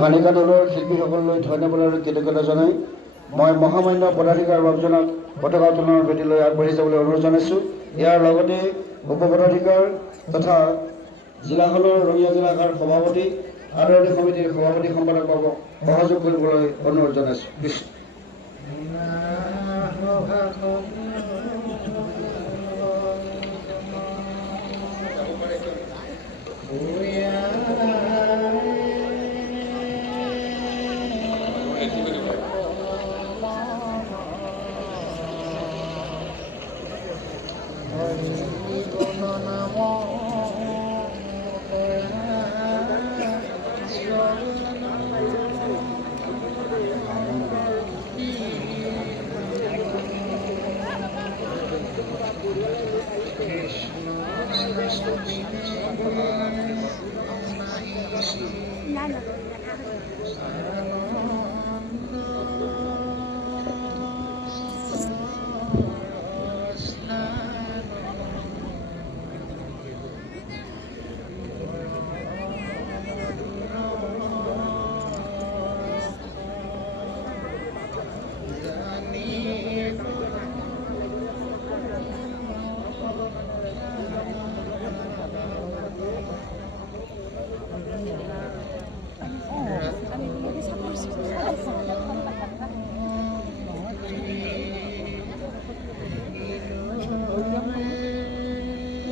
গানিকা দলৰ শিল্পীসকললৈ ধন্যবাদ আৰু কৃতজ্ঞতা জনাই মই মহামান্য পদাধিকাৰ বাবুজনক পতাকা উত্তোলনৰ বেদীলৈ আগবাঢ়ি যাবলৈ অনুৰোধ জনাইছোঁ। ইয়াৰ লগতে উপ পদাধিকাৰ তথা জিলাখনৰ ৰঙিয়া জিলা শাখাৰ সভাপতি আদৰণি সমিতিৰ সভাপতি সম্পাদকক সহযোগ কৰিবলৈ অনুৰোধ জনাইছোঁ।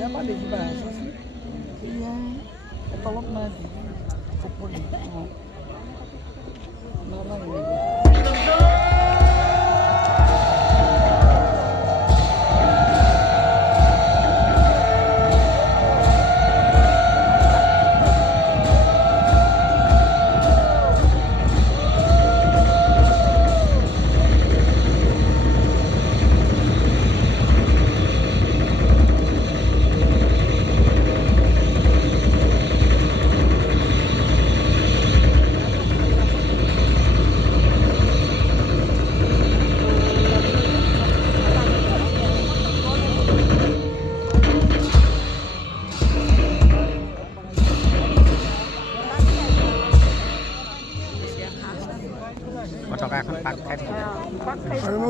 Apa di bahasa sih? Iya, tolong mati. Pukul. Mana ini? পতাকা এখন পাক খাই থাকে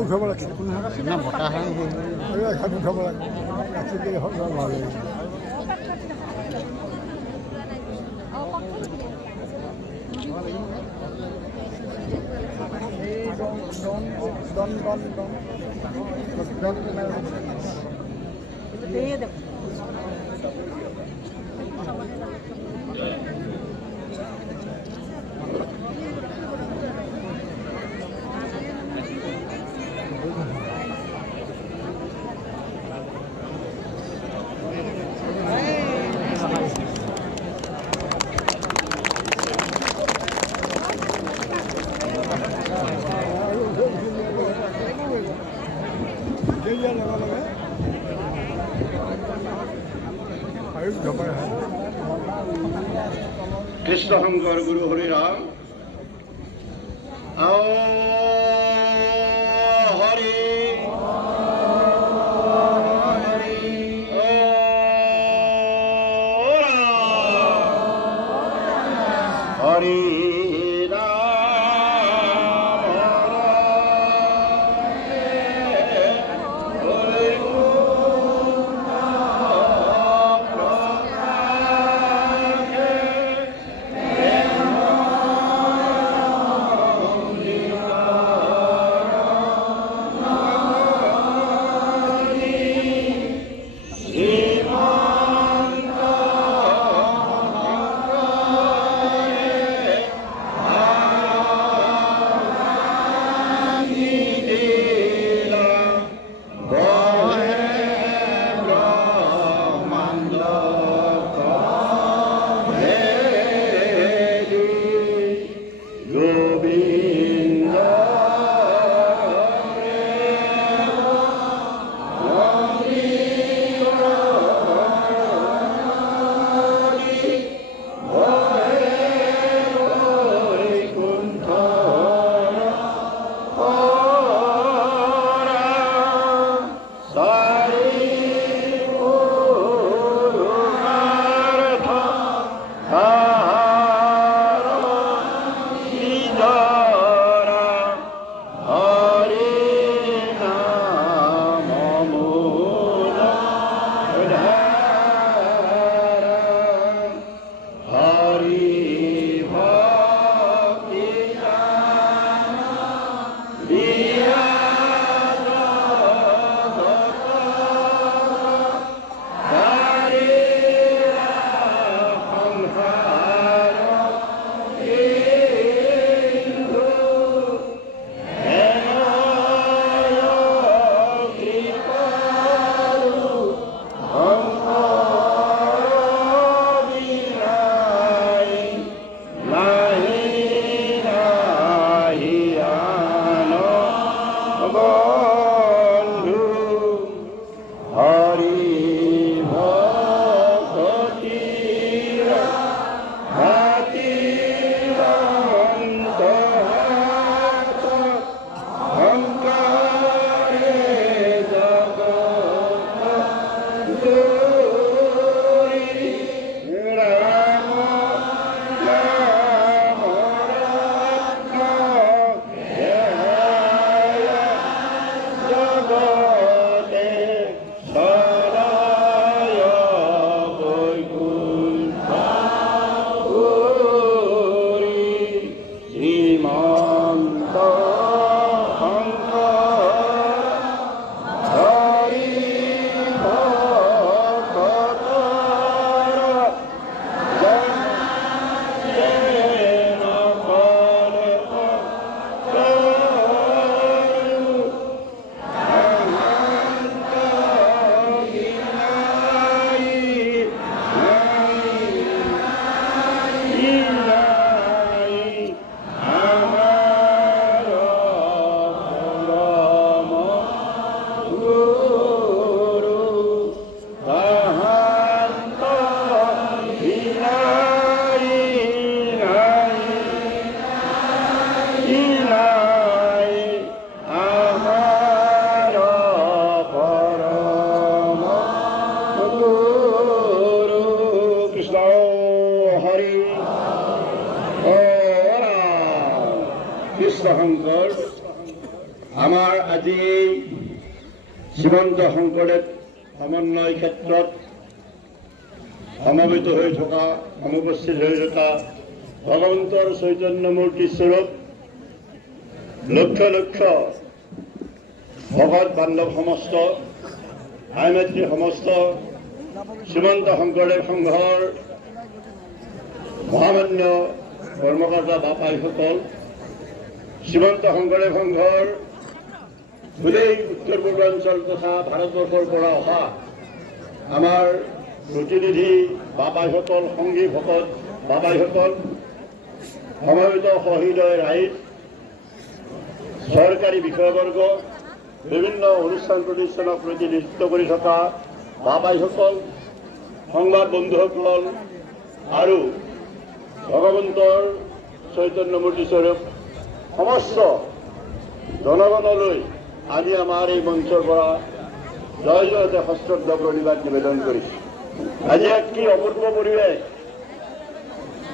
উঠাব লাগে বতাহ এখন উঠাব লাগে ভাল কৃষ্ণ শংকৰ গুৰু হৰিৰাম হৰি হৰি বিশ্ব শংকৰ আমাৰ আজি এই শ্ৰীমন্ত শংকৰদেৱ সমন্বয় ক্ষেত্ৰত সমবেত হৈ থকা সমুপস্থিত হৈ থকা ভগৱন্তৰ চৈতন্য মূৰ্তি স্বৰূপ লক্ষ লক্ষ ভগত বান্ধৱ সমস্ত ভাই মাতৃ সমস্ত শ্ৰীমন্ত শংকৰদেৱ সংঘৰ মহামান্য কৰ্মকৰ্তা বাপাইসকল শ্ৰীমন্ত শংকৰদেৱ সংঘৰ গোটেই উত্তৰ পূৰ্বাঞ্চল তথা ভাৰতবৰ্ষৰ পৰা অহা আমাৰ প্ৰতিনিধি বাপাইসকল সংগী ভকত বাপাইসকল সমবেত সহৃদয় ৰাইজ চৰকাৰী বিষয়বৰ্গ বিভিন্ন অনুষ্ঠান প্ৰতিষ্ঠানক প্ৰতিনিধিত্ব কৰি থকা বাপাইসকল সংবাদ বন্ধুসকল আৰু ভগৱন্তৰ চৈতন্য মূৰ্তি স্বৰূপ সমস্ত জনগণলৈ আমি আমাৰ এই মঞ্চৰ পৰা জয় জয়তে সশ্ৰদ্ধ প্ৰণিবাদ নিবেদন কৰিছোঁ। আজি এক কি অপূৰ্ব পৰিৱেশ,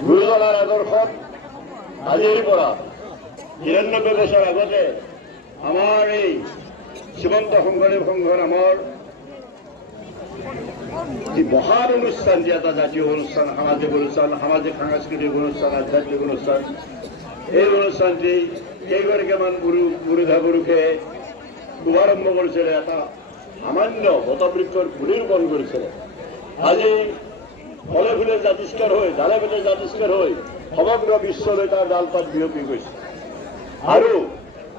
গুৰুজনাৰ আদৰ্শত আজিৰ পৰা ৯৩ বছৰ আগতে আমাৰ এই শ্ৰীমন্ত শংকৰদেৱ সংঘৰ নামৰ যি মহান অনুষ্ঠান, যি এটা জাতীয় অনুষ্ঠান, সামাজিক অনুষ্ঠান, সামাজিক সাংস্কৃতিক অনুষ্ঠান, আধ্যাত্মিক অনুষ্ঠান, এই অনুষ্ঠানটি কেইগৰাকীমান পুৰুষা পুৰুষে শুভাৰম্ভ কৰিছিলে, এটা সামান্য বটবৃক্ষৰ পুলি ৰোপণ কৰিছিলে। আজি ফলে ফুলে জাতিষ্কাৰ হৈ, ডালে ফুলে জাতিষ্কাৰ হৈ সমগ্ৰ বিশ্বলৈ তাৰ ডালপাত বিয়পি গৈছে আৰু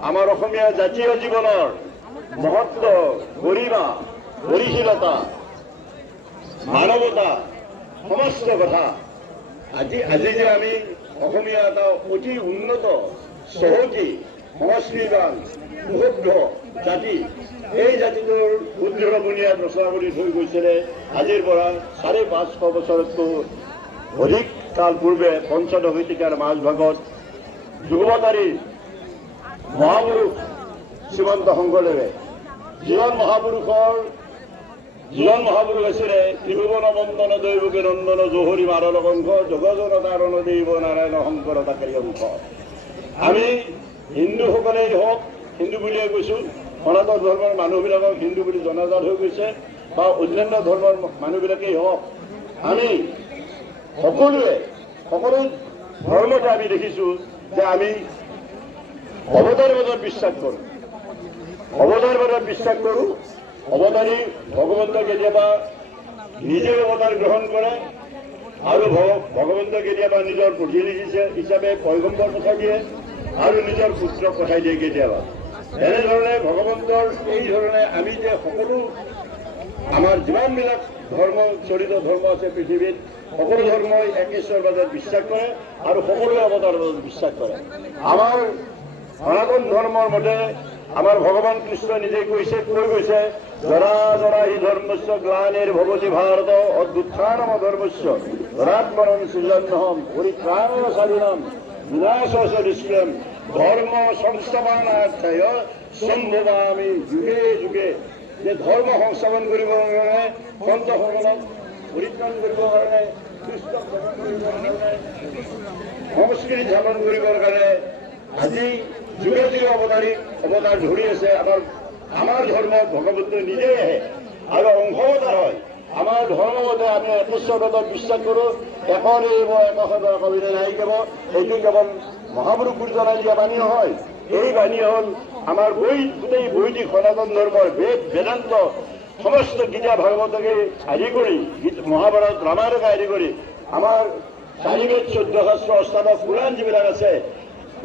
আমাৰ অসমীয়া জাতীয় জীৱনৰ মহত্ব, গৰিমা, গৰিশীলতা, মানৱতা, সমস্ত কথা আজি যে আমি অসমীয়া এটা অতি উন্নত, চহকী, সংস্কৃতিবান, সুভদ্ৰ জাতি, এই জাতিটোৰ সুদৃঢ় বুনিয়াদ ৰচনা কৰি থৈ গৈছিলে আজিৰ পৰা ৫৫০ বছৰতকৈ অধিক কাল পূৰ্বে পঞ্চদশ শতিকাৰ মাজভাগত যুগৱতাৰী মহাপুৰুষ শ্ৰীমন্ত শংকৰদেৱে যিজন মহাপুৰুষ আছিলে ত্ৰিভুৱন বন্দন দৈৱকী নন্দন জহৰি মাৰল কংস জগজন তাৰণ দৈৱ নাৰায়ণ শংকৰ তাকাৰী অংশ। আমি হিন্দুসকলেই হওক, হিন্দু বুলিয়ে কৈছোঁ, সনাতন ধৰ্মৰ মানুহবিলাকক হিন্দু বুলি জনাজাত হৈ গৈছে বা অন্যান্য ধৰ্মৰ মানুহবিলাকেই হওক, আমি সকলোৱে সকলো ধৰ্মতে আমি দেখিছোঁ যে আমি অৱতাৰবাদত বিশ্বাস কৰোঁ, অৱতাৰী ভগৱন্ত কেতিয়াবা নিজে অৱতাৰ গ্ৰহণ কৰে আৰু ভগৱন্ত কেতিয়াবা নিজৰ প্ৰতিনিধি হিচাপে পয়গম্বৰ পঠাই দিয়ে আৰু নিজৰ পুত্ৰক পঠাই দিয়ে কেতিয়াবা। এনেধৰণে ভগৱন্তৰ এই ধৰণে আমি যে সকলো আমাৰ যিমানবিলাক চলিত ধৰ্ম আছে পৃথিৱীত, সকলো ধৰ্মই এক ঈশ্বৰবাদত বিশ্বাস কৰে আৰু সকলোৱে অৱতাৰবাদত বিশ্বাস কৰে। আমাৰ সনাতন ধৰ্মৰ মতে আমাৰ ভগৱান কৃষ্ণ নিজে কৈ গৈছে জৰা জৰা হি ধৰ্মস্য গ্লানিৰ ভৱতি ভাৰত অদ্ভুত্থানম ধৰ্মস্য ধৰাত্মনম সৃজন্যহম পৰিত্ৰাণাসাধীনাম বিনাশস্য দুষ্কৃতম ধৰ্ম সংস্থাপনাৰ্থ্যায় সম্ভৱামি যুগে যুগে। যে ধৰ্ম সংস্থাপন কৰিবৰ কাৰণে, সন্তসকলক পৰিত্ৰাণ কৰিবৰ কাৰণে, কৃষ্ণক গ্ৰহণ কৰিবৰ কাৰণে, সংস্কৃতি স্থাপন কৰিবৰ কাৰণে আজি যুগে যুগে অৱতাৰ ধৰি আছে। আমাৰ ধৰ্মত ভগৱন্ত নিজেই আহে আৰু অংশৱতাৰ হয়। আমাৰ ধৰ্মমতে আমি একশ্বৰবাদত বিশ্বাস কৰোঁ। এখন এৰিব একশৰ কবিতা নাই কেৱ, এইটো কেৱল মহাপুৰুষ গুৰুজনাই দিয়া বাণী নহয়। এই বাণী হ'ল আমাৰ গোটেই বৈদিক সনাতন ধৰ্মৰ বেদ বেদান্ত সমস্ত গীতা ভাগৱতকে আদি কৰি, মহাভাৰত ৰামায়ণকে আদি কৰি আমাৰ ৪ বেদ ১৪ শাস্ত্ৰ অষ্টাদশ পুৰাণ যিবিলাক আছে,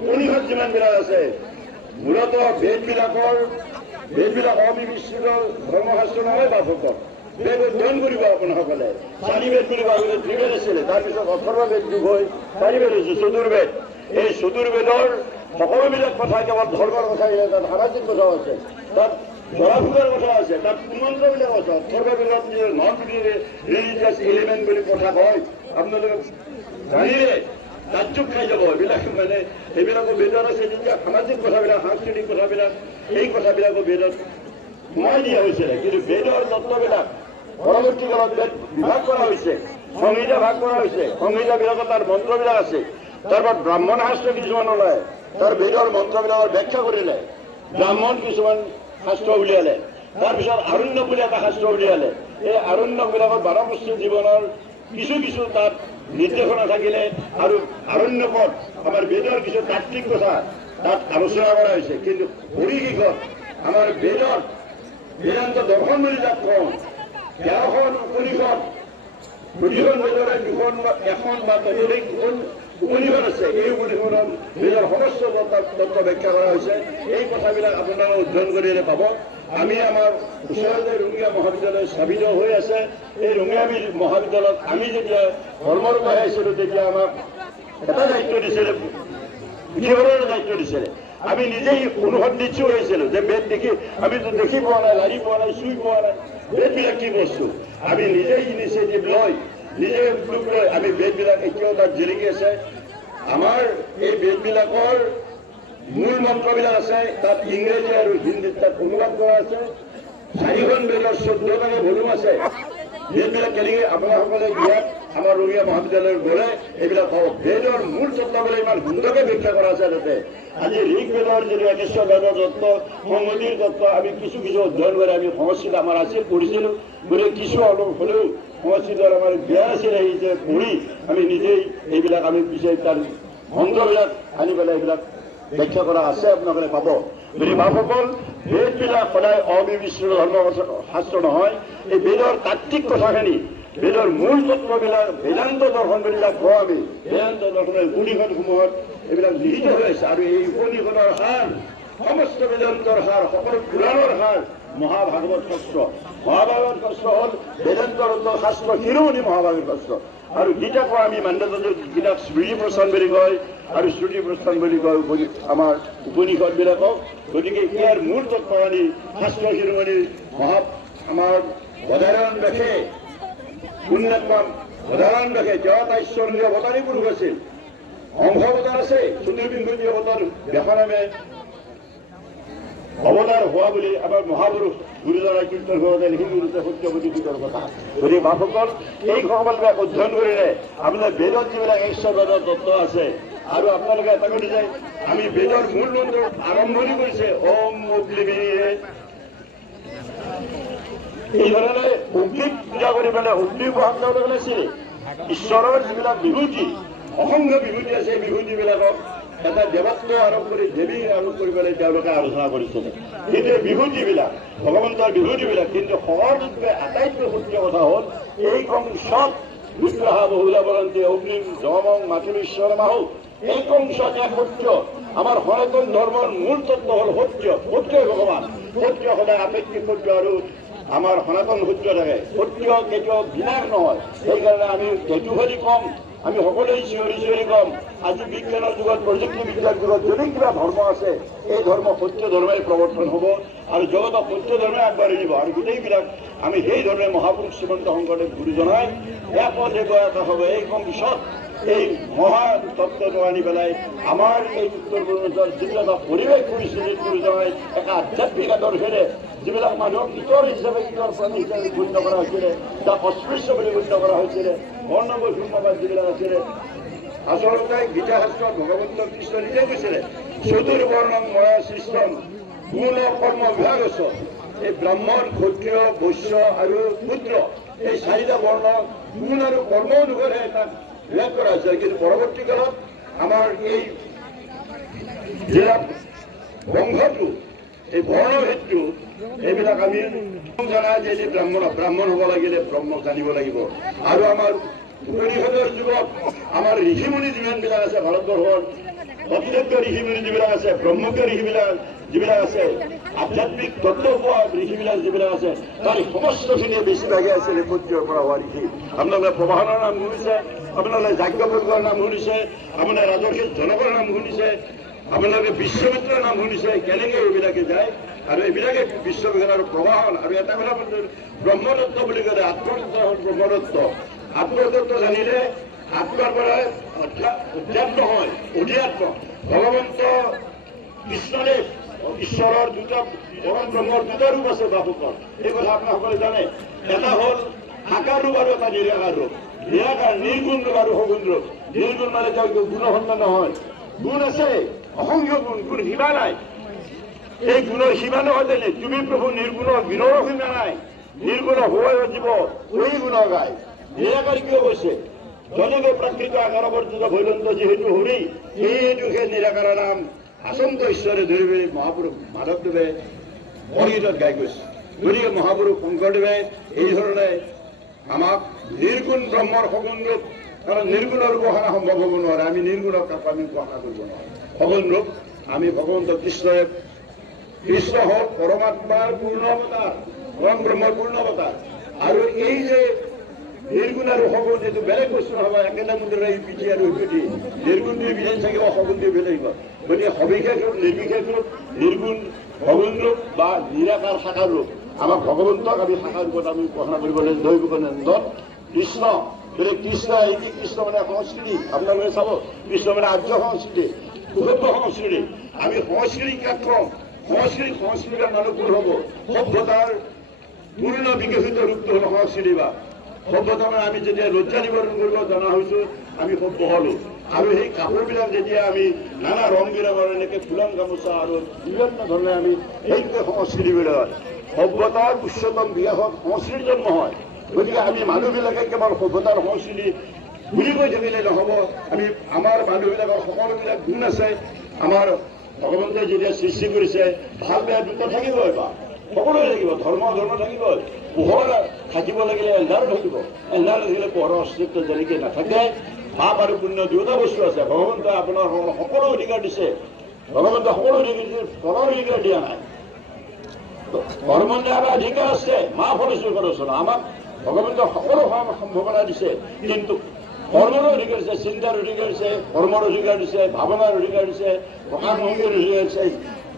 উপনিষদ যিমানবিলাক আছে, মূলতঃ বেদবিলাক অবিমিশ্ৰিত ধৰ্মশাস্ত্ৰ নহয় বা ভকত। বেদ অধ্যয়ন কৰিব আপোনাসকলে। ৪ বেদ বুলি আগতে ৩ বেদ আছিলে, তাৰপিছত ১৮ বেদ যুগ হৈ ৪ বেদ হৈছে, চতুৰ্বেদ। এই চতুৰ্বেদৰ সকলোবিলাক কথা কেৱল ধৰ্মৰ কথাই, তাত সামাজিক কথাও আছে, তাত জৰাফুকাৰ কথা আছে, তাত কুমন্ত্ৰবিলাক আছে। ১৮ বেদত নন ৰিলিজিয়াছ এলিমেণ্ট বুলি কথা কয়, আপোনালোকে জানিলে তাজ্জুব খাই যাব। এইবিলাকো বেদত আছে। যেতিয়া সামাজিক কথাবিলাক, সাংস্কৃতিক কথাবিলাক, এই কথাবিলাকো বেদত সোমাই দিয়া হৈছিলে। কিন্তু বেদৰ তত্ত্ববিলাক পৰৱৰ্তী কালত বেদ বিভাগ কৰা হৈছে, সংহিতা ভাগ কৰা হৈছে। সংহিতাবিলাকত তাৰ মন্ত্ৰবিলাক আছে। তাৰপৰা ব্ৰাহ্মণ শাস্ত্ৰ কিছুমান ওলায়, তাৰ বেদৰ মন্ত্ৰবিলাকৰ ব্যাখ্যা কৰিলে ব্ৰাহ্মণ কিছুমান শাস্ত্ৰ উলিয়ালে তাৰপিছত আৰণ্যক বুলি এটা শাস্ত্ৰ উলিয়ালে এই আৰণ্যকবিলাকত বানপ্ৰস্থ জীৱনৰ কিছু কিছু তাত নিৰ্দেশনা থাকিলে আৰু আৰণ্যকত আমাৰ বেদৰ কিছু তাত্ত্বিক কথা তাত আলোচনা কৰা হৈছে কিন্তু পৰিশেষত আমাৰ বেদত বেদান্ত দৰ্শন বুলি যাক কওঁ 13খন উপনিষদ প্ৰতিখন বেদৰে দুখন এখন বা ততোধিক উপনিষদ আছে এই উপনিষদত বেদৰ সমস্ত তত্ত্ব ব্যাখ্যা কৰা হৈছে এই কথাবিলাক আপোনালোকে অধ্যয়ন কৰিলে পাব আমি আমাৰ ওচৰতে ৰঙিয়া মহাবিদ্যালয় স্থাপিত হৈ আছে এই ৰঙিয়া মহাবিদ্যালয়ত আমি যেতিয়া কৰ্মৰত আহিছিলোঁ তেতিয়া আমাক এটা দায়িত্ব দিছিলে পুথিভঁৰালৰ দায়িত্ব দিছিলে আমি নিজেই অনুসন্ধিত হৈছিলোঁ যে বেদ দেখি আমিতো দেখি পোৱা নাই লাৰি পোৱা নাই চুই পোৱা নাই বেদবিলাক কি বস্তু আমি নিজেই ইনিচিয়েটিভ লৈ নিজে উদ্যোগ লৈ আমি বেদবিলাক এতিয়াও তাত জিলিকি আছে আমাৰ এই বেদবিলাকৰ মূল মন্ত্ৰবিলাক আছে তাত ইংৰাজী আৰু হিন্দীত তাত অনুবাদ কৰা আছে 4খন বেদৰ 14টাকে ভলিউম আছে বেদবিলাক কেনেকৈ আপোনাসকলে ইয়াত আমাৰ ৰঙিয়া মহাবিদ্যালয়ত গ'লে এইবিলাক পাব বেদৰ মূল তত্ত্ববিলাক ইমান সুন্দৰকৈ ব্যাখ্যা কৰা আছে তাতে আজি ঋগ বেদৰ যিটো একেশ্বৰ বেদৰ তত্ত্ব সংগতিৰ তত্ত্ব আমি কিছু অধ্যয়ন কৰি আমি সংস্কৃত আমাৰ আছিল পঢ়িছিলোঁ গতিকে কিছু অলপ হ'লেও সংস্কৃতৰ আমাৰ জ্ঞান আছিল এই যে পঢ়ি আমি নিজেই এইবিলাক আমি পিছে তাৰ মন্ত্ৰবিলাক আনি পেলাই এইবিলাক ব্যাখ্যা কৰা আছে আপোনালোকে পাব গতিকে বাপসকল বেদবিলাক সদায় অবিমিশ্ৰিত ধৰ্মশাস্ত্ৰ নহয় এই বেদৰ তাত্ত্বিক কথাখিনি বেদৰ মূল তত্ত্ববিলাক বেদান্ত দৰ্শনবিলাক কওঁ আমি বেদান্ত দৰ্শনৰ উপনিষদসমূহত এইবিলাক লিখিত হৈ আছে আৰু এই উপনিষদৰ সাৰ সমস্ত বেদান্তৰ সাৰ সকলো পুৰাণৰ সাৰ মহাভাগৱত শাস্ত্ৰ মহাভাগৱত শাস্ত্ৰ হ'ল বেদান্তৰ শাস্ত্ৰ শিৰোমণি মহাভাগৱত শাস্ত্ৰ আৰু গীতাকো আমি মান্যতা গীতাক স্মৃতি প্ৰস্থান বুলি কয় আৰু শ্ৰুতি প্ৰস্থান বুলি কয় আমাৰ উপনিষদবিলাকক গতিকে ইয়াৰ মূল তত্ত্ব আনি শাস্ত্ৰ শিৰোমণি আমাৰ বদায়ন বেশে পুণ্যাত্মা বদায়ন বেশে জগতাশ্বৰীয় অবতাৰী পুৰুষ আছিল অংশ অবতাৰ আছে চতুৰ্বিংশতি অবতাৰ ব্যাপাৰে অৱতাৰ হোৱা বুলি আমাৰ মহাপুৰুষ গুৰুজনাই কীৰ্তন ঘৰতে লিখি গৈছে সত্যৱতী গীতৰ কথা গতিকে বাপসকল এই সকলবিলাক অধ্যয়ন কৰিলে আপোনাৰ বেদত যিবিলাক ঈশ্বৰবাদৰ তত্ত্ব আছে আৰু আপোনালোকে এটা কৰি যায় আমি বেদৰ মূল মন্ত্ৰ আৰম্ভণি কৰিছে ওম অগ্নিবীৰে এই ধৰণে অগ্নিক পূজা কৰি পেলাই অগ্নি উপহাস তেওঁলোকে লৈছিলে ঈশ্বৰৰ যিবিলাক বিভূতি অসংখ্য বিভূতি আছে এই বিভূতিবিলাকক এটা দেৱত্ব আৰোপ কৰি দেৱী আৰোপ কৰি পেলাই তেওঁলোকে আলোচনা কৰিছিলে কিন্তু বিভূতিবিলাক ভগৱন্তৰ বিভূতিবিলাক কিন্তু সহজতকৈ আটাইতকৈ সত্য কথা হ'ল এই কংসত বিগ্ৰহা বহুলা বৰন্তি অগ্নিম জমং মাতৃশ্বৰ মাহু এই কংসত এক সত্য আমাৰ সনাতন ধৰ্মৰ মূল তত্ত্ব হ'ল সত্য সত্যই ভগৱান সত্য সদায় আপেক্ষিক সত্য আৰু আমাৰ সনাতন সত্য থাকে সত্য কেতিয়াও বিনাশ নহয় সেইকাৰণে আমি সেইটো বুলি কম আমি সকলোৱে চিঞৰি কম আজি বিজ্ঞানৰ যুগত প্ৰযুক্তি বিদ্যাৰ যুগত যদি কিবা ধৰ্ম আছে এই ধৰ্ম সত্য ধৰ্মই প্ৰৱৰ্তন হ'ব আৰু জগতক সত্য ধৰ্মে আগবাঢ়ি নিব আৰু গোটেইবিলাক আমি সেই ধৰণে মহাপুৰুষ শ্ৰীমন্ত শংকৰদেৱ গুৰুজনাই এক পথে গৈ এটা হ'ব এই কংসত এই মহা তত্ত্বটো আনি পেলাই আমাৰ এই উত্তৰ পূৰ্বাঞ্চলৰ যিবিলাক এটা পৰিৱেশ পৰিস্থিতিত গুৰুজনাই এক আধ্যাত্মিক আদৰ্শেৰে যিবিলাক মানুহক ইতৰ হিচাপে ইতৰ প্ৰাণী হিচাপে গণ্য কৰা হৈছিলে তাক অস্পৃশ্য বুলি গণ্য কৰা হৈছিলে বৰ্ণ বৈষম্যবাদ যিবিলাক আছিলে আচলতে গীতা শাস্ত্ৰত ভগৱন্ত কৃষ্ণ নিজে কৈছিলে চতুৰ্বৰ্ণম ময়া সৃষ্টম গুণ কৰ্ম বিভাগ আছে এই ব্ৰাহ্মণ ক্ষত্ৰিয় বৈশ্য আৰু শূদ্ৰ এই 4টা বৰ্ণ গুণ আৰু কৰ্ম অনুসাৰে তাক বিভাগ কৰা হৈছে কিন্তু পৰৱৰ্তী কালত আমাৰ এই যিবিলাক বংশটো এই বৰ্ণভেদটো এইবিলাক আমি জনা যে এটি ব্ৰাহ্মণ হ'ব লাগিলে ব্ৰহ্মক জানিব লাগিব আৰু আমাৰ উপনিষদৰ যুগত আমাৰ ঋষিমুনি যিমানবিলাক আছে ভাৰতবৰ্ষৰ অতিৰিক্ত ঋষিমুনি যিবিলাক আছে ব্ৰহ্মজ্ঞ ঋষিবিলাক যিবিলাক আছে আধ্যাত্মিক তত্ত্ব পোৱা ঋষিবিলাক যিবিলাক আছে তাৰ সমস্তখিনিয়ে বেছিভাগে আছিলে সত্যৰ পৰা হোৱা ঋষি আপোনালোকে প্ৰবাহনৰ নাম শুনিছে আপোনালোকে যাজ্ঞবল্কৰ নাম শুনিছে আপোনাৰ ৰাজৰ্ষি জনকৰ নাম শুনিছে আপোনালোকে বিশ্বমিত্ৰৰ নাম শুনিছে কেনেকৈ এইবিলাকে যায় আৰু এইবিলাকে বিশ্ববিজ্ঞান আৰু প্ৰবাহন আৰু এটা কথা ব্ৰহ্মতত্ত্ব বুলি ক'লে আত্মতত্ত্ব হ'ল ব্ৰহ্মতত্ত্ব আত্মতত্ত্ব জানিলে আত্মাৰ পৰা অধ্যাত্ম হয় অধ্যাত্ম ভগৱন্ত কৃষ্ণদেৱ ঈশ্বৰৰ দুটা পৰম ব্ৰহ্মৰ দুটা ৰূপ আছে বাপুকৰ এই কথা আপোনাসকলে জানে এটা হ'ল আকাৰ ৰূপ আৰু এটা নিৰাকাৰ ৰূপ নিৰাকাৰ নিৰ্গুণ ৰূপ আৰু সগুণ ৰূপ নিৰ্গুণ মানে তেওঁ গুণসন্ন নহয় গুণ আছে, অসংখ্য গুণ, গুণ সীমা নাই। এই গুণৰ সীমা নহয় জানে, তুমি প্ৰভু নিৰ্গুণ, গুণৰো সীমা নাই। নিৰ্গুণ হোৱাই জীৱ ওই গুণ গায়। নিৰাকাৰ কিয় কৈছে? জনকে প্ৰাকৃত আকাৰ বৰ্জিত ভৈৰন্ত যিহেতু হৰি, সেই হেতুকে নিৰাকাৰৰ নাম আচন্ত ঈশ্বৰে ধৰি মহাপুৰুষ মাধৱদেৱে বৰগীতত গাই গৈছে। গতিকে মহাপুৰুষ শংকৰদেৱে এই ধৰণে আমাক নিৰ্গুণ ব্ৰহ্মৰ সগুণ ৰূপ, কাৰণ নিৰ্গুণৰ উপাসনা সম্ভৱ হ'ব নোৱাৰে, আমি নিৰ্গুণক আমি উপাসনা কৰিব নোৱাৰোঁ। সগুণ ৰূপ আমি ভগৱন্ত কৃষ্ণই, কৃষ্ণ হ'ল পৰমাত্মাৰ পূৰ্ণ অৱতাৰ, পৰম ব্ৰহ্মৰ পূৰ্ণ অৱতাৰ। আৰু এই যে নিৰ্গুণ আৰু সগুণ এইটো বেলেগ বস্তু নহ'ব, একেটা মুদ্ৰাৰে এই পিঠি আৰু পিঠি, নিৰ্গুণটোৱে বিধান থাকিব, সগুণটোৱে বেলেগ থাকিব। গতিকে সবিশেষ ৰূপ, নিৰ্বিশেষ ৰূপ, নিৰ্গুণ সগুণ ৰূপ বা নিৰাকাৰ সাকাৰ ৰূপ, আমাক ভগৱন্তক আমি সাকাৰ ৰূপত আমি উপাসনা কৰিব লাগিব। দৈৱিকনন্দন কৃষ্ণ, গতিকে কৃষ্ণ, এই কি কৃষ্ণ মানে সংস্কৃতি, আপোনালোকে চাব, কৃষ্ণ মানে আৰ্য সংস্কৃতি, সুসভ্য সংস্কৃতি। আমি সংস্কৃতি কাক কওঁ? সংস্কৃতিৰ মানুহ কোন হ'ব? সভ্যতাৰ পূৰ্ণ বিকশিত ৰূপটো হ'ল সংস্কৃতি। বা সভ্যতা মানে আমি যেতিয়া লজ্জা নিবাৰণ কৰিব জনা হৈছোঁ, আমি সভ্য হ'লো। আৰু সেই কাপোৰবিলাক যেতিয়া আমি নানা ৰং বিৰঙৰ এনেকৈ ফুলাম গামোচা আৰু বিভিন্ন ধৰণে আমি সেইটোকে সংস্কৃতি বুলি কয়। সভ্যতাৰ উচ্চতম বিকাশত সংস্কৃতিৰ জন্ম হয়। গতিকে আমি মানুহবিলাকে কেৱল সভ্যতাৰ সংস্কৃতি বুলি কৈ থাকিলে নহ'ব। আমি আমাৰ মানুহবিলাকৰ সকলোবিলাক গুণ আছে। আমাৰ ভগৱন্তই যেতিয়া সৃষ্টি কৰিছে, ভাল বেয়া দুটা থাকিবই, বা সকলোৱে থাকিব, ধৰ্ম থাকিবই। পোহৰ থাকিব লাগিলে এন্ধাৰো থাকিব, এন্ধাৰ থাকিলে পোহৰৰ অস্তিত্ব যেনেকৈ নাথাকে, পাপ আৰু পুণ্য দুয়োটা বস্তু আছে। ভগৱন্তই আপোনাৰ সকলো অধিকাৰ দিছে, ভগৱন্তই সকলো অধিকাৰ দিছে, ফলৰ অধিকাৰ দিয়া নাই। কৰ্ম দিয়াৰ অধিকাৰ আছে, মা ফলস্বৰূপ ৰচনা। আমাক ভগৱন্তই সকলো সম্ভাৱনা দিছে, কিন্তু কৰ্মৰ অধিকাৰ দিছে, চিন্তাৰ অধিকাৰ দিছে, কৰ্মৰ অধিকাৰ দিছে, ভাৱনাৰ অধিকাৰ দিছে, প্ৰকাশ ভংগীৰ অধিকাৰ দিছে,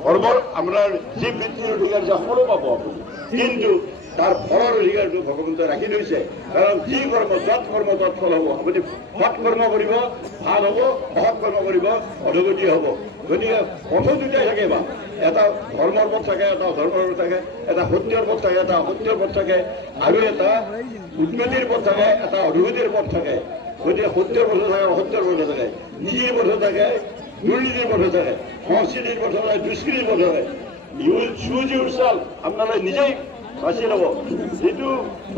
কৰ্মৰ আপোনাৰ যি বৃত্তিৰ অধিকাৰ দিছে, সকলো পাব আপুনি। কিন্তু তাৰ ফলৰ অধিকাৰটো ভগৱন্তই ৰাখি থৈছে। কাৰণ যি কৰ্ম, যৎ কৰ্ম তৎ ফল হ'ব। আপুনি সৎ কৰ্ম কৰিব, ভাল হ'ব, অসৎ কৰ্ম কৰিব, অধোগতি হ'ব। গতিকে পথো দুটাই থাকে, বা এটা ধৰ্মৰ পথ থাকে, এটা অধৰ্মৰ পথ থাকে, এটা সত্যৰ পথ থাকে, এটা অসত্যৰ পথ থাকে, আৰু এটা উন্নতিৰ পথ থাকে, এটা অধোগতিৰ পথ থাকে। গতিকে সত্যৰ পথো থাকে, অসত্যৰ পথো থাকে, নীতিৰ পথো থাকে, দুৰ্নীতিৰ পথো থাকে, সংস্কৃতিৰ পথো থাকে, দুষ্কৃতিৰ পথো থাকে। You will choose yourself, আপোনালোকে নিজেই বাছি ল'ব, যিটো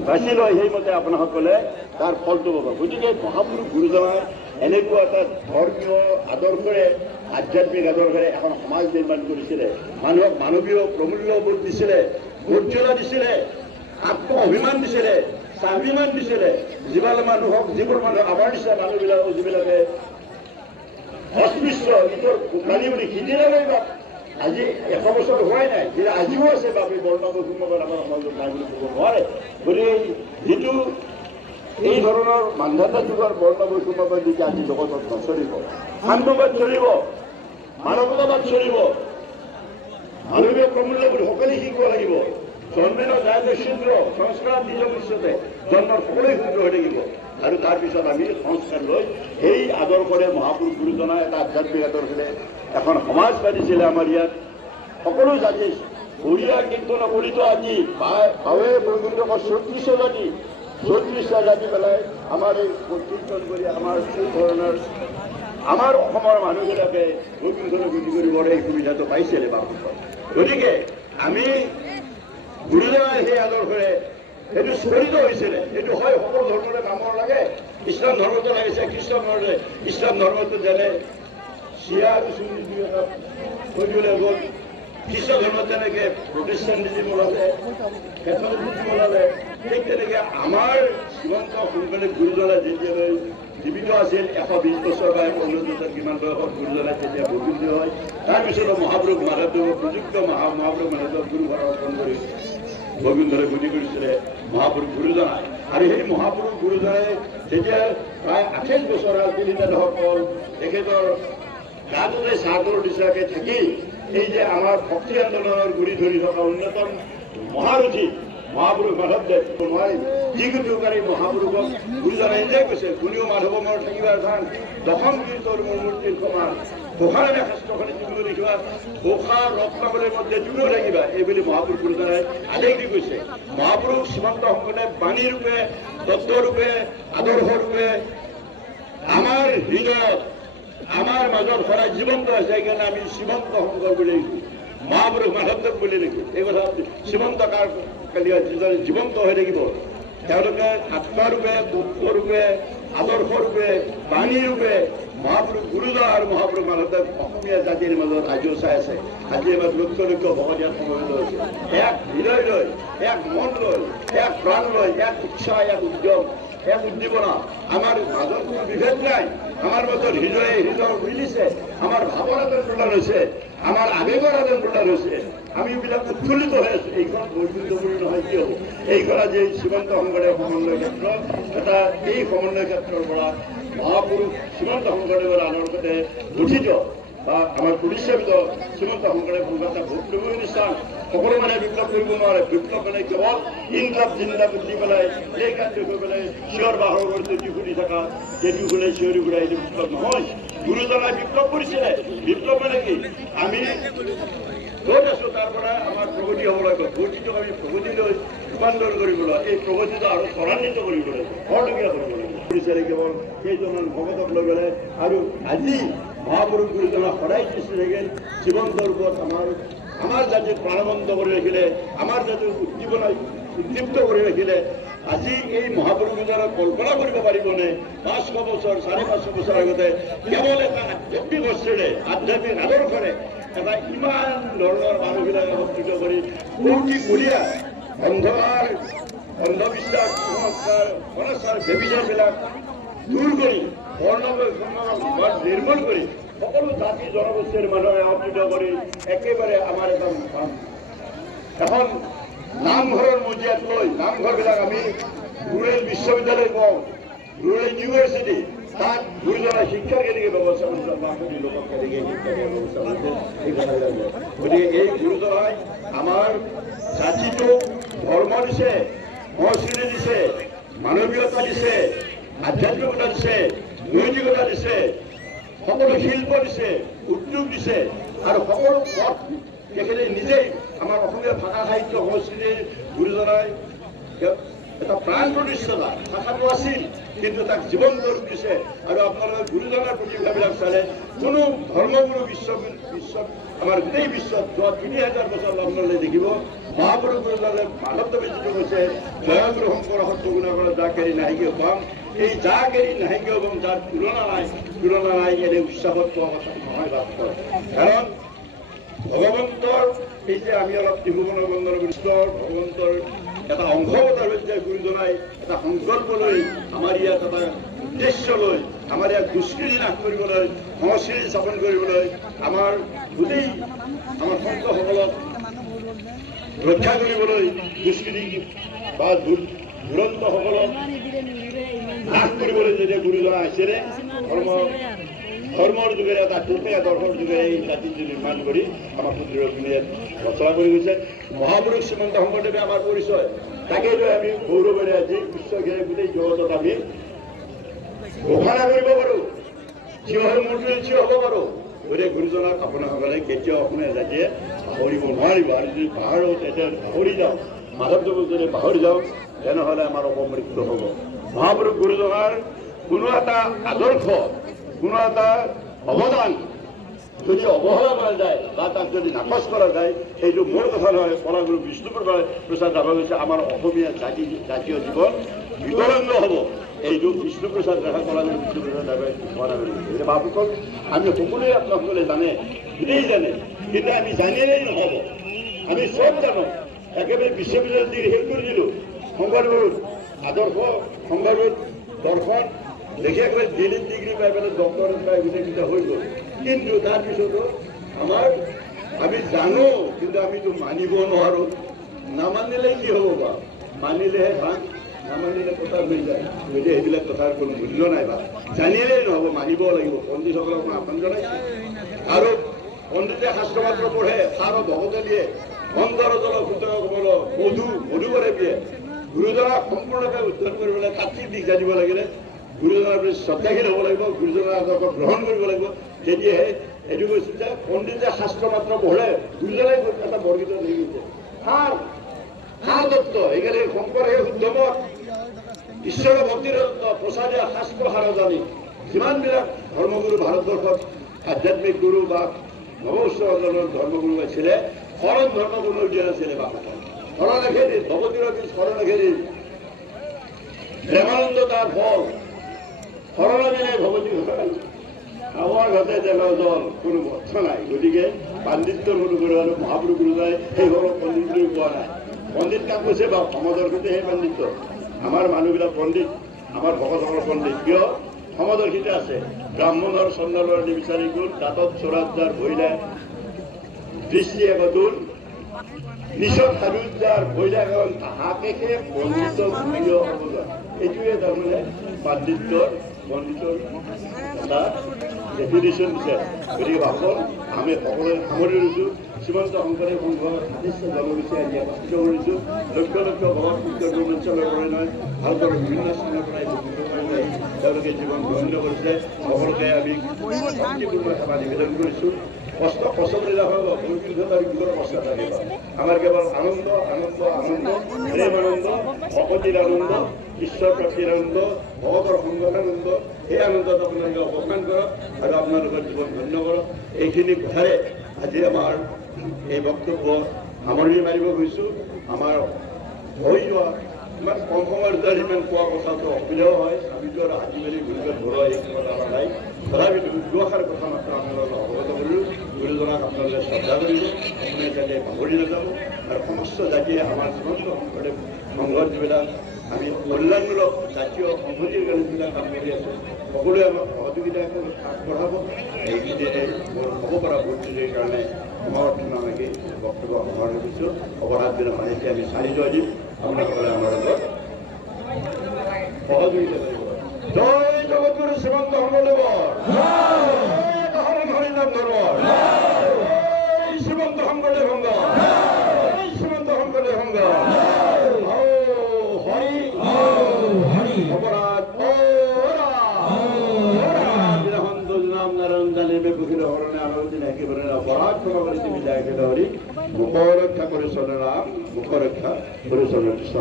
বাছি লয় সেইমতে আপোনাসকলে তাৰ ফলটো পাব। গতিকে মহাপুৰুষ গুৰুজনাই এনেকুৱা এটা ধৰ্মীয় আদৰ্শৰে, আধ্যাত্মিক আদৰ্শৰে এখন সমাজ নিৰ্মাণ কৰিছিলে। মানুহক মানৱীয় প্ৰমূল্যবোধ দিছিলে, মৰ্যাদা দিছিলে, আত্ম অভিমান দিছিলে, স্বাভিমান দিছিলে। যিবোৰ মানুহক, যিবোৰ মানুহ আমাৰ নিচিনা মানুহবিলাক, যিবিলাকে অস্পৃশ্য, নিজৰ কালি বুলি সিদিনা বা আজি 100 বছৰ হোৱাই নাই, যে আজিও আছে, বাপী বৰ্ণ বৈষম্যত আমাৰ সমাজত নাই বুলি ক'ব নোৱাৰে। গতিকে যিটো এই ধৰণৰ মানধাতা যুগৰ বৰ্ণ বৈষম্যবাদ যেতিয়া আজি জগতত নচলিব, সাম্যবাদ চলিব, মানৱতাবাদ চলিব, মানৱীয় প্ৰমূল্যবোৰ সকলোৱে শিকিব লাগিব। জন্মেন যায় শূদ্ৰ, সংস্কাৰ নিজৰ পিছতে জন্মৰ সকলোৱে শূদ্ৰ হৈ থাকিব। আৰু তাৰপিছত আমি সংস্কাৰ লৈ সেই আদৰ্শৰে মহাপুৰুষ গুৰুজনাই এটা আধ্যাত্মিক আদৰ্শৰে এখন সমাজ পাতিছিলে। আমাৰ ইয়াত সকলো জাতি, বঢ়িয়া কীৰ্তন কৰিতো আজি ভাৱে বৈকুণ্ঠ 34 জাতি, 34টা জাতি পেলাই আমাৰ এই কীৰ্তন কৰি আমাৰ এই ধৰণৰ আমাৰ অসমৰ মানুহবিলাকে বৈকুণ্ঠলৈ গতি কৰিবৰ এই সুবিধাটো পাইছিলে বাপুত। গতিকে আমি গুৰুজনাই সেই আদৰ্শৰে সেইটো স্ফুৰিত হৈছিলে। এইটো হয়, সকলো ধৰ্মৰে কামৰ লাগে। ইছলাম ধৰ্মটো লাগিছে, খ্ৰীষ্টান ধৰ্মতে, ইছলাম ধৰ্মটো যেনে চিয়া আৰু চুন্নি দুই এটা কৰিবলৈ গ'ল, খ্ৰীষ্ট ধৰ্মত যেনেকৈ প্ৰটেষ্টাণ্টিজিম ওলালে, কেথলিচিজম ওলালে, ঠিক তেনেকৈ আমাৰ শ্ৰীমন্ত শংকৰদেৱ গুৰুজনাই যেতিয়ালৈ জীৱিত আছিল, 120 বছৰ বা 19 বছৰ কিমান বয়সত গুৰুজনাই তেতিয়া বৈকুণ্ঠ হয়। তাৰপিছতো মহাপুৰুষ মাধৱদেৱক প্ৰযুক্ত মহাপুৰুষ মাধৱদেৱক গুৰুভাৰ অৰ্পণ কৰি বৈকুণ্ঠলৈ গতি কৰিছিলে মহাপুৰুষ গুৰুজনাই। আৰু সেই মহাপুৰুষ গুৰুজনাই যেতিয়া প্ৰায় 28 বছৰ তিনিটা দশক হ'ল, তেখেতৰ গাটোতে চাহটোৰ নিচিনাকৈ থাকি এই যে আমাৰ ভক্তি আন্দোলনৰ গুৰি ধৰি থকা অন্যতম মহাৰথী মহাপুৰুষ মাধৱদেৱ নোৱাৰিম, যিগোটোকাৰী মহাপুৰুষক গুৰুজনাই নিজেই কৈছে, কোনেও মাধৱ মোৰ থাকিবাৰ ধান, দশম কীৰ্তৰ মোৰ মূৰ্তিৰ সমান, ঘোষাৰে শাস্ত্ৰখনে তুমিও দেখিবা, ঘোষা ৰত্নাৱলীৰ মধ্যে তুমিও থাকিবা, এইবুলি মহাপুৰুষ গুৰুজনাই আদেশ দি কৈছে। মহাপুৰুষ শ্ৰীমন্ত শংকৰদেৱ বাণীৰূপে, তত্ত্বৰূপে, আদৰ্শৰূপে আমাৰ হৃদয়ত আমাৰ মাজত সদায় জীৱন্ত আছে, সেইকাৰণে আমি শ্ৰীমন্ত শংকৰ বুলি লিখোঁ, মহাপুৰুষ মাধৱদেৱ বুলি লিখোঁ। এই কথা শ্ৰীমন্ত কাৰ যিজনে জীৱন্ত হৈ থাকিব, তেওঁলোকে আত্মাৰূপে, তত্ত্বৰূপে, আদৰ্শৰূপে, বাণীৰূপে মহাপুৰুষ গুৰুজন আৰু মহাপুৰুষ মাধৱদেৱ অসমীয়া জাতিৰ মাজত আজিও চাই আছে। আজি আমাৰ লক্ষ লক্ষ ভকত ইয়াত সমবেত হৈছে, এক হৃদয় লৈ, এক মন লৈ, এক প্ৰাণ লৈ, এক উৎসাহ, এক উদ্যম, এক উদ্দীপনা। আমাৰ মাজত কোনো বিভেদ নাই, আমাৰ মাজত হৃদয়ে হৃদয় মিলিছে, আমাৰ ভাৱৰ আদান প্ৰদান হৈছে, আমাৰ আৱেগৰ আদান প্ৰদান হৈছে। আমি এইবিলাক উৎফুল্লিত হৈ আছো। এইখন বৈকুণ্ঠপুৰী নহয় কি হ'ব? এইখন আজি শ্ৰীমন্ত শংকৰদেৱ সমন্বয় ক্ষেত্ৰ, এটা এই সমন্বয় ক্ষেত্ৰৰ পৰা মহাপুৰুষ শ্ৰীমন্ত শংকৰদেৱৰ আদৰ্শতে গঠিত বা আমাৰ প্ৰতিষ্ঠাপিত শ্ৰীমন্ত শংকৰদেৱ সংঘাত ভোগলভূমি অনুষ্ঠান। সকলো মানুহে বিপ্লৱ কৰিব নোৱাৰে, বিপ্লৱ মানে কেৱল ইনকাপ জিন্দা বুদ্ধি পেলাই এই কাৰ্য কৰি পেলাই চিঞৰ বাহৰ কৰি যদি ফুলি থকা, সেইটো ফুলে চিঞৰি ফুৰাই, এইটো বিপ্লৱ নহয়। গুৰুজনাই বিপ্লৱ কৰিছিলে। বিপ্লৱ মানে কি? আমি য'ত আছো তাৰ পৰা আমাৰ প্ৰগতি হ'ব লাগিব, প্ৰগতিটোক আমি প্ৰগতিলৈ ৰূপান্তৰ কৰিবলৈ, এই প্ৰগতিটো আৰু ত্বৰান্বিত কৰিবলৈ, খৰতকীয়া কৰিব লাগিব। কৰিছিলে কেৱল কেইজনমান ভকতক লৈ পেলাই। আৰু আজি মহাপুৰুষ গুৰুজনাক সদায় দৃষ্টি থাকিল জীৱন্ত ৰূপত আমাৰ জাতিক প্ৰাণবন্ত কৰি ৰাখিলে, আমাৰ জাতিক উদ্দীপ্ত কৰি ৰাখিলে। আজি এই মহাপুৰুষজনক কল্পনা কৰিব পাৰিবনে? 500 বছৰ, 550 বছৰ আগতে কেৱল এটা আধ্যাত্মিক অস্ত্ৰেৰে, আধ্যাত্মিক আদৰ্শৰে এটা ইমান ধৰণৰ মানুহবিলাক একত্ৰিত কৰি কৌটি কলীয়া অন্ধকাৰ, অন্ধবিশ্বাস, কুসংস্কাৰ, ব্যভিচাৰবিলাক দূৰ কৰি, বৰ্ণ বৈষম্য নিৰ্মূল কৰি, সকলো জাতি জনগোষ্ঠীৰ মানুহে একত্ৰিত কৰি একেবাৰে আমাৰ এখন নামঘৰৰ মজিয়াত লৈ, নামঘৰবিলাক আমি ৰুৰেল বিশ্ববিদ্যালয় কওঁ, ৰুৰেল ইউনিভাৰ্চিটি, তাত গুৰুজনাই শিক্ষাৰ কেনেকৈ ব্যৱস্থা কৰিছে, বাকী লোকক কেনেকৈ শিক্ষা দিয়াৰ ব্যৱস্থা কৰিছে, এই কথাবিলাক। গতিকে এই গুৰুজনাই আমাৰ জাতিটোক ধৰ্ম দিছে, সংস্কৃতি দিছে, মানৱীয়তা দিছে, আধ্যাত্মিকতা দিছে, নৈতিকতা দিছে, সকলো শিল্প দিছে, উদ্যোগ দিছে, আৰু সকলো পথ তেখেতে নিজেই আমাৰ অসমীয়া ভাষা সাহিত্য সংস্কৃতিৰ গুৰুজনাই এটা প্ৰাণ প্ৰতিষ্ঠাতা ভাষাটো আছিল, কিন্তু তাক জীৱন্ত ৰূপ দিছে। আৰু আপোনালোকে গুৰুজনাৰ প্ৰতিভাবিলাক চালে কোনো ধৰ্মগুৰু বিশ্ব আমাৰ গোটেই বিশ্বত যোৱা 3000 বছৰ লগ্নলৈ দেখিব। মহাপুৰুষ গুৰুজনে মাধৱদেৱে যিটো কৈছে, জয়গুৰু শংকৰ সত্য গুণাকৰ যা কেৰি নাহিকে পাম, এই যা কেৰি নাহিকে পাম, যাৰ তুলনা নাই, এনে উৎসাহত পোৱা কথা নহয় বাস্তৱ। কাৰণ ভগৱন্তৰ এই যে আমি অলপ ত্ৰিভুৱন বন্দৰ বিশ্বৰ ভগৱন্তৰ এটা অংশগতাৰ হৈছে গুৰুজনাই এটা সংকল্প লৈ, আমাৰ ইয়াত এটা উদ্দেশ্য লৈ, আমাৰ ইয়াত দুষ্কৃতি নাশ কৰিবলৈ, সংস্কৃতি স্থাপন কৰিবলৈ, আমাৰ গোটেই আমাৰ সন্তসকলক ৰক্ষা কৰিবলৈ, দুষ্কৃতি বা দুৰন্তসকলক নাশ কৰিবলৈ যেতিয়া গুৰুজনা আহিছিলে, ধৰ্মৰ যুগেৰে এটা দুৰ্নীতি আদৰ্শৰ যুগেৰে এই জাতিটো নিৰ্মাণ কৰি আমাৰ সুদৃঢ় ৰচনা কৰি গৈছে। মহাপুৰুষ শ্ৰীমন্ত শংকৰদেৱে আমাৰ পৰিচয়, তাকেই লৈ আমি গৌৰৱেৰে আজি বিশ্বঘেৰে গোটেই জগতত আমি ঘোষণা কৰিব পাৰোঁ, থিয় হৈ মূৰ্তিৰে থিয় হ'ব পাৰোঁ। গতিকে গুৰুজনাক আপোনাসকলে কেতিয়াও অসমীয়া জাতিয়ে পাহৰিব নোৱাৰিব। আৰু যদি পাহৰোঁ তেতিয়া পাহৰি যাওঁ, মাধৱদেৱক যদি পাহৰি যাওঁ, তেনেহ'লে আমাৰ অপমৃত্যু হ'ব। মহাপুৰুষ গুৰুজনাৰ কোনো এটা আদৰ্শ, কোনো এটা অৱদান যদি অৱহেলা কৰা যায় বা তাক যদি নাকচ কৰা যায়, সেইটো মোৰ কথা নহয়, কলাগুৰু বিষ্ণুপ্ৰসাদ ৰাভা কৈছে আমাৰ অসমীয়া জাতীয় জীৱন বিকলাংগ হ'ব। এইটো বিষ্ণুপ্ৰসাদ ৰাভা, কলাগুৰু বিষ্ণুপ্ৰসাদ ৰাভাই ঘোষণা কৰিছে। বাপুকক আমি সকলোৱে আপোনাসকলে জানে, গোটেই জানে, কিন্তু আমি জানিলেই নহ'ব, আমি চব জানো। একেবাৰে বিশ্ববিদ্যালয়ত দি শেষ কৰি দিলোঁ শংকৰগুৰুৰ আদৰ্শ, শংকৰগুৰুৰ দৰ্শন দেখি একেবাৰে ডিলিট ডিগ্ৰী পাই পেলাই ডক্টৰেট পাই গোটেইকেইটা হৈ গ'ল। কিন্তু তাৰপিছতো আমি জানো, কিন্তু আমিতো মানিব নোৱাৰোঁ। নামানিলে কি হ'ব বা, মানিলেহে ভাল, নামানিলে কথা হৈ যায়। গতিকে সেইবিলাক কথাৰ কোনো মূল্য নাই বা জানিলেই নহ'ব, মানিব লাগিব। পণ্ডিতসকলক মই আহ্বান জনাইছোঁ। আৰু পণ্ডিতে শাস্ত্ৰ মাত্ৰ পঢ়ে, সাৰ ভকতে দিয়ে, অন্তৰৰ জল সূত্ৰ কমল মধু কৰে দিয়ে। গুৰুজনাক সম্পূৰ্ণভাৱে উদ্ধাৰ কৰিবলৈ তাত্বিক দিশা দিব লাগিলে গুৰুজনাৰ প্ৰতি শ্ৰদ্ধাশীল হ'ব লাগিব, গুৰুজনাৰ আদৰ্শ গ্ৰহণ কৰিব লাগিব। তেতিয়াহে এইটো কৈছিল যে পণ্ডিতে শাস্ত্ৰ মাত্ৰ পঢ়ে, গুৰুজনাই এটা বৰ্গিত হৈ গৈছে সাৰ তত্ত্ব। এইকাৰণে শংকৰে উদ্যমত ঈশ্বৰৰ ভক্তিৰ তত্ত্ব প্ৰচাৰে শাস্ত্ৰ সাৰ জানি যিমানবিলাক ধৰ্মগুৰু ভাৰতবৰ্ষত আধ্যাত্মিক গুৰু বা নৱবৈষ্ণৱ ধৰ্মগুৰু আছিলে শৰণ ধৰ্মগুৰুৰ দিয়া আছিলে বা শৰণেখেদি ভগৱতীৰ শৰণেখেদি প্ৰেমানন্দ তাৰ ফল শৰণাদিনে ভগৱতী আমাৰ ঘাটে দেখা জল কোনো অৰ্থ নাই গতিকে পাণ্ডিত্যৰ কোনো গুৰু আৰু মহাপুৰুষ গুৰু যায় সেইসকলক পণ্ডিত বুলি কোৱা নাই পণ্ডিত কাক কৈছে বা সমাজৰ সৈতে সেই পাণ্ডিত্য আমাৰ মানুহবিলাক পণ্ডিত আমাৰ ভকতসকল পণ্ডিত কিয় সমাদৰ্শিত আছে ব্ৰাহ্মণৰ চন্দ্ৰৰ নিবিচাৰি গুণ দাঁতত চোৰাজাৰ ভৈলে দৃষ্টি একদুল নিচক সাজুজাৰ ভৈলে এখন হাকেশে পণ্ডিত প্ৰিয় অৱদান এইটোৱে তাৰমানে পাণ্ডিত্যৰ পণ্ডিতৰ এটা ডেফিনেশ্যন দিছে গতিকে ভাষণ আমি সকলোৱে সামৰি লৈছোঁ শ্ৰীমন্ত শংকৰদেৱ সংঘৰ ২৮টা জনগোষ্ঠী আজি একত্ৰিত কৰিছোঁ লক্ষ লক্ষ ভগৱত কীৰ্তন অঞ্চলৰ পৰা নহয় ভাৰতৰ বিভিন্ন স্থানৰ পৰাই তেওঁলোকে জীৱন ধন্য কৰিছে সকলোকে আমি শান্তিপূৰ্ণ সেৱা নিবেদন কৰিছোঁ কষ্ট কৰি ৰাখক অভিজ্ঞতাৰ ভিতৰত কষ্ট থাকিব আমাৰ কেৱল আনন্দ আনন্দ আনন্দ প্ৰেম আনন্দ ভকতিৰ আনন্দ ঈশ্বৰ প্ৰাপ্তিৰ আনন্দ ভগৱতৰ সংগৰ আনন্দ সেই আনন্দত আপোনালোকে অৱসান কৰক আৰু আপোনালোকৰ জীৱন ধন্য কৰক এইখিনি কথাৰে আজি আমাৰ এই বক্তব্য সামৰণি মাৰিব গৈছোঁ আমাৰ হৈ যোৱা ইমান কম সময়ৰ ভিতৰত ইমান কোৱা কথাটো অসুবিধাও হয় আমিতো আৰু হাতি মেলি গুৰুজত ঘৰুৱা এই কথা আমাৰ নাই তথাপিতো দুআষাৰ কথা মাত্ৰ আপোনালোকক অৱগত কৰিলোঁ গুৰুজনাক আপোনালোকে শ্ৰদ্ধা কৰিব আপুনি যাতে পাহৰি নাযাব আৰু সমস্ত জাতিয়ে আমাৰ শ্ৰীমন্ত শংকৰদেৱ সংঘৰ যিবিলাক আমি কল্যাণমূলক জাতীয় সংহতিৰ কাৰণে যিবিলাক কাম কৰি আছোঁ সকলোৱে আমাক সহযোগিতা আগবঢ়াব এইখিনিতে মোৰ হ'ব পৰা ভোটজনীৰ কাৰণে সমৰ্থন আমি বক্তব্য সামৰণি কৰিছোঁ অপৰাধ বিনাশন এতিয়া আমি চাৰিজন দিম আপোনালোকে আমাৰ লগত সহযোগিতা কৰিব জয় জগতগুৰু শ্ৰীমন্ত শংকৰদেৱৰ হৰিনাম ধৰ্মৰ শ্ৰীমন্ত শংকৰদেৱ সংঘ শ্ৰীমন্ত শংকৰদেৱ সংঘ অপৰাধ নাম নাৰায়ণ জানিবে পুখুৰী হৰণে আনন্দিন একেবাৰে অপৰাধ ক্ষমা কৰি তুমি যায় একেবাৰে হৰি মুখ ৰক্ষা কৰি চলে ৰাম মুখ ৰক্ষা কৰি চলে কৃষ্ণ